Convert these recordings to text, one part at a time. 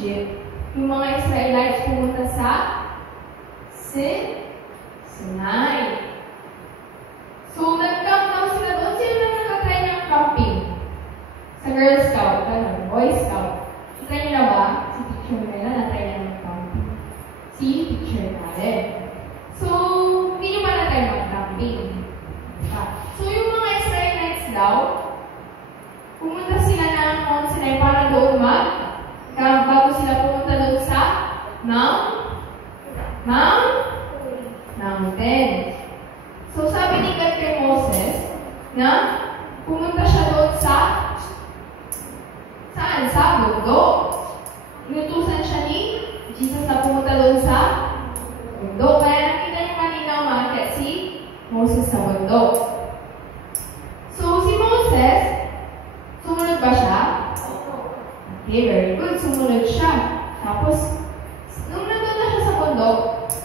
Egypt, yung mga Israelites pumunta sa Sinai. So, nag-camp daw sila doon. Sino na nakatry ng camping? Sa Girl Scout, Boy Scout. Try niyo na ba? Si teacher nila na-try na ng camping. Si teacher natin. So, hindi nyo ba na-try mag-camping? So, yung mga Israelites daw, pumunta sila ng Mount Sinai para doon bago sila pumunta doon sa mountain. So, sabi ni God kay Moses na pumunta siya doon saan? Sa bundok. Inutusan siya ni Jesus na pumunta doon sa bundok. Kaya nakita niyo kanina umakyat si Moses sa bundok. So, si Moses, sumunod ba siya? Okay, very good. Sumunod siya. Tapos, nung nandun na siya sa bundok,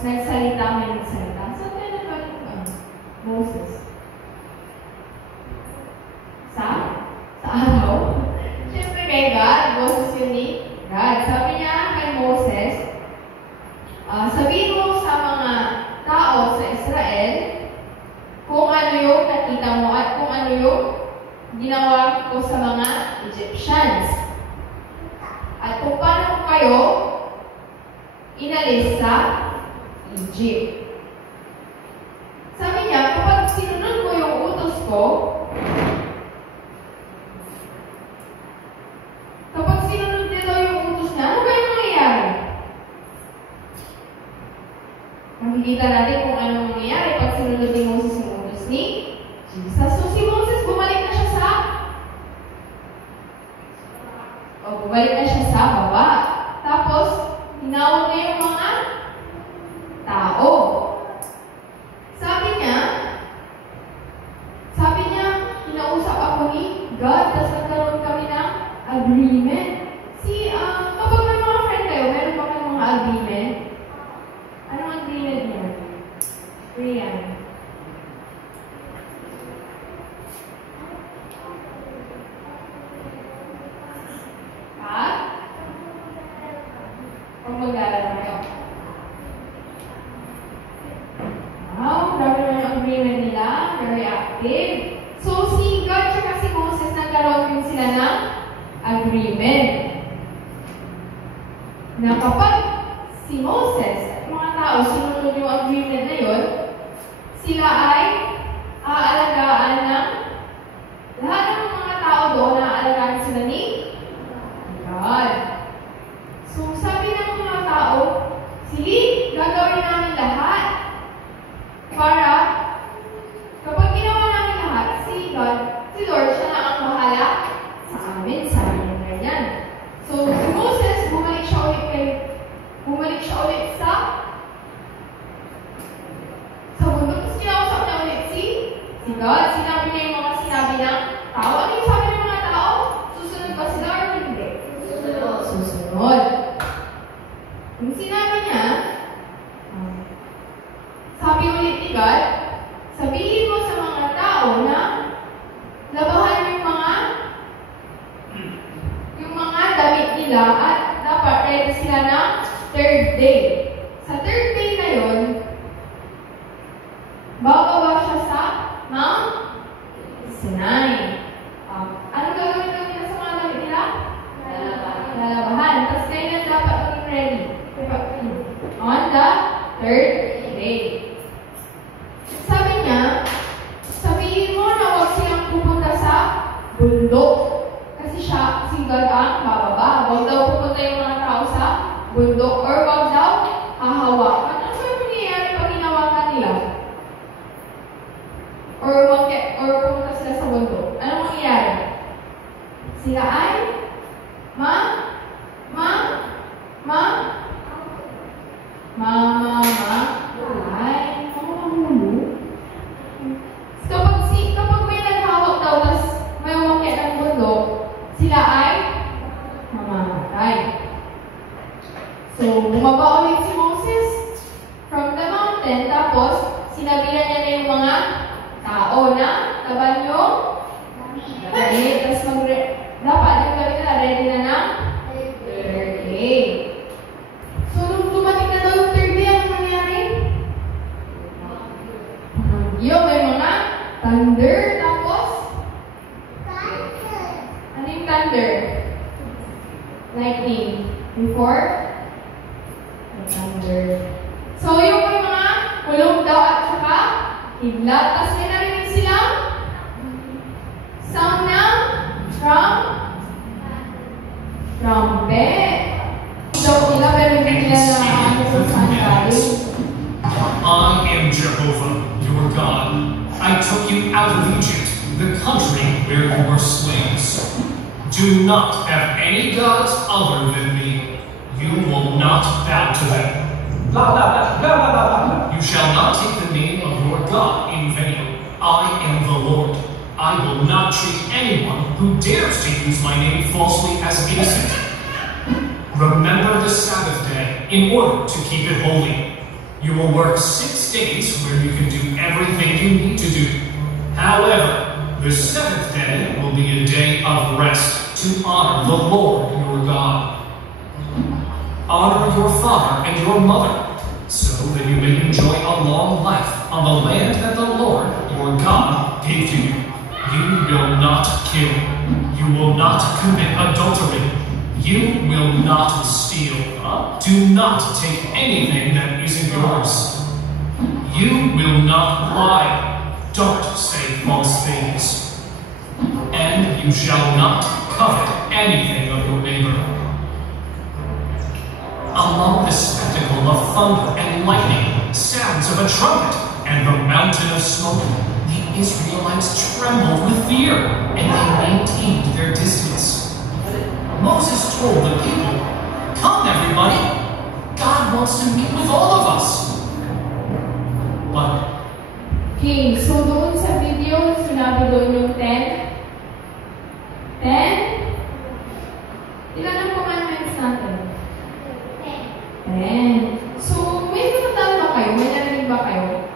nagsalita. Saan tayo nagpalit Moses? Sa araw? Siyempre kay God. Moses yun ni God. Sabi niya kay Moses, sabihin mo sa mga tao sa Israel kung ano yung nakita mo at kung ano yung ginawa ko sa mga Egyptians. At kung paano kayo inalis sa Egypt. Sabi niya, kapag sinunod mo yung utos ko, kapag sinunod nito yung utos niya, ano kaya mangyayari? Makikita natin kung ano mangyayari pag sinunod ni Moses yung utos ni Jesus. So si Moses, bumalik na siya sa baba. Tapos, hinawag niya yung mga tao. Sabi niya, kinausap ako ni God, tapos nagkaroon kami ng agreement. Kapag may mga friend kayo, meron ba kayong mga agreement? Anong agreement niya? Rian. Kung mag-aalala kayo. Wow, dami na yung agreement nila. Very active. So, si God at si Moses nagkaroon din sila ng agreement. Na kapag si Moses at mga tao sinunod yung agreement na yun, sila ay aalagaan ng lahat ng mga tao doon na aalagaan sila ni God. So, sabi ng mga tao, sige, gagawin namin lahat para kapag ginawa namin lahat, si Lord, siya na ang bahala sa amin, sabi niya ganyan. So, si Moses, bumalik siya ulit sa bundok. Tapos kinausap niya ulit si God. Sinabi niya yung mga sinabi ng tao. Ano yung sabi ng mga tao? Susunod ba sila or hindi? Susunod. Yung sinabi niya, sabi ulit ni God, sabihin mo sa mga tao na labahan yung mga damit nila at dapat ready sila ng third day. Sa third day na yun, bababa siya sa Mount Sinai. Ano gagawin nila sa mga damit nila? Lalabahan. Tapos kailan dapat maging ready? On the third day. Sabi niya, sabihin mo na huwag silang pupunta sa bundok. Kasi si God ang bababa. Huwag daw pupunta yung mga tao sa bundok or huwag daw hahawakan. Ano yung mangyayari pag hinawakan nila? Or pumunta sila sa bundok? Anong mangyayari? Sila ay kapag may naghawak daw, tas may umakyat ng bundok, sila ay mamamatay. So, bumaba ulit si Moses from the mountain, tapos sinabihan niya na yung mga tao na taban yung damit, tapos dapat yung gabi na ready na ng 30. lightning. Before, thunder. So, yung mga kulog daw at saka kidlat. Tapos may narinig silang sound ng trumpet. So, ila pero hindi nila na kung saan galing. I am Jehovah, your God. I took you out of Egypt, the country where you were slaves. Do not have any gods other than me. You will not bow to them. You shall not take the name of your God in vain. I am the Lord. I will not treat anyone who dares to use my name falsely as innocent. Remember the Sabbath day in order to keep it holy. You will work 6 days where you can do everything you need to do. However, the seventh day will be a day of rest to honor the Lord your God. Honor your father and your mother, so that you may enjoy a long life on the land that the Lord your God gave to you. You will not kill. You will not commit adultery. You will not steal. Do not take anything that isn't yours. You will not lie. Don't say false things. And you shall not covet anything of your neighbor. Among the spectacle of thunder and lightning, sounds of a trumpet, and the mountain of smoke, the Israelites trembled with fear, and they maintained their distance. Moses told the people, "Come, everybody. God wants to meet with all of us." But Okay, so doon sa video, sinabi doon yung 10. 10? Ilan ang commandments natin? 10. So, may pinutan ba kayo? May narinig ba kayo?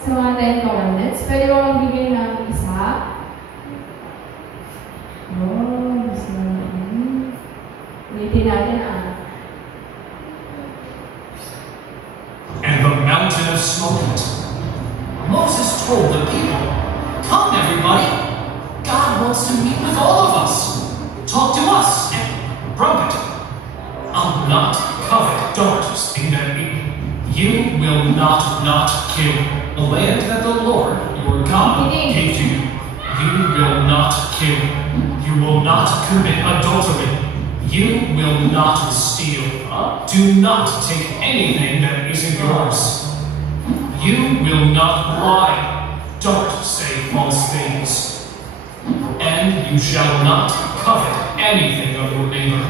Sa mga 10 commandments? Pwede ba magbigay ng isa? Oh, isa. Ulitin natin And the mountain of smoke. Moses told the people, "Come, everybody. God wants to meet with all of us. Talk to us and trumpet. I'll not covet daughters in that you will not kill the land that the Lord your God gave to you. You will not kill. You will not commit adultery. You will not steal. Do not take anything that isn't yours. You will not lie. Don't say false things. And you shall not covet anything of your neighbor.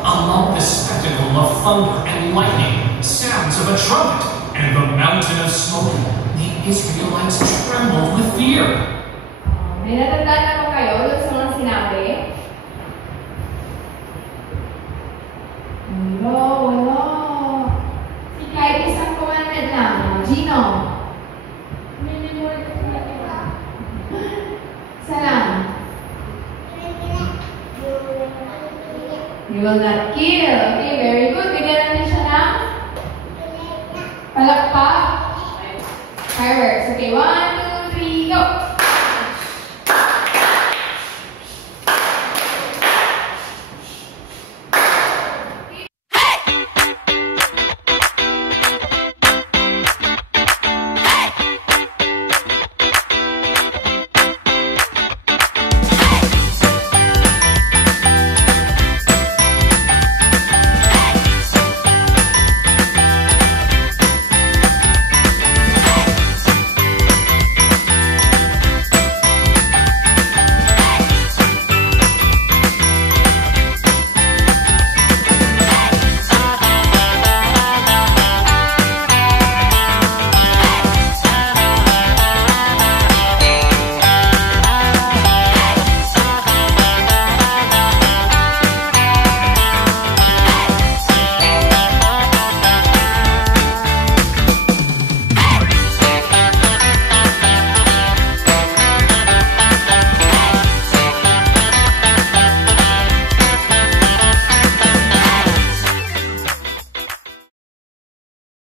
Among the spectacle of thunder and lightning, sounds of a trumpet, and the mountain of smoke, the Israelites trembled with fear. May natatandaan na ba kayo doon sa mga sinabi? Wala. Kahit isang commandment lang. Gino. Isa lang. You will not kill. Okay, very good. Bigyan natin siya ng palakpak. Fireworks. Okay, 1, 2, 3, go!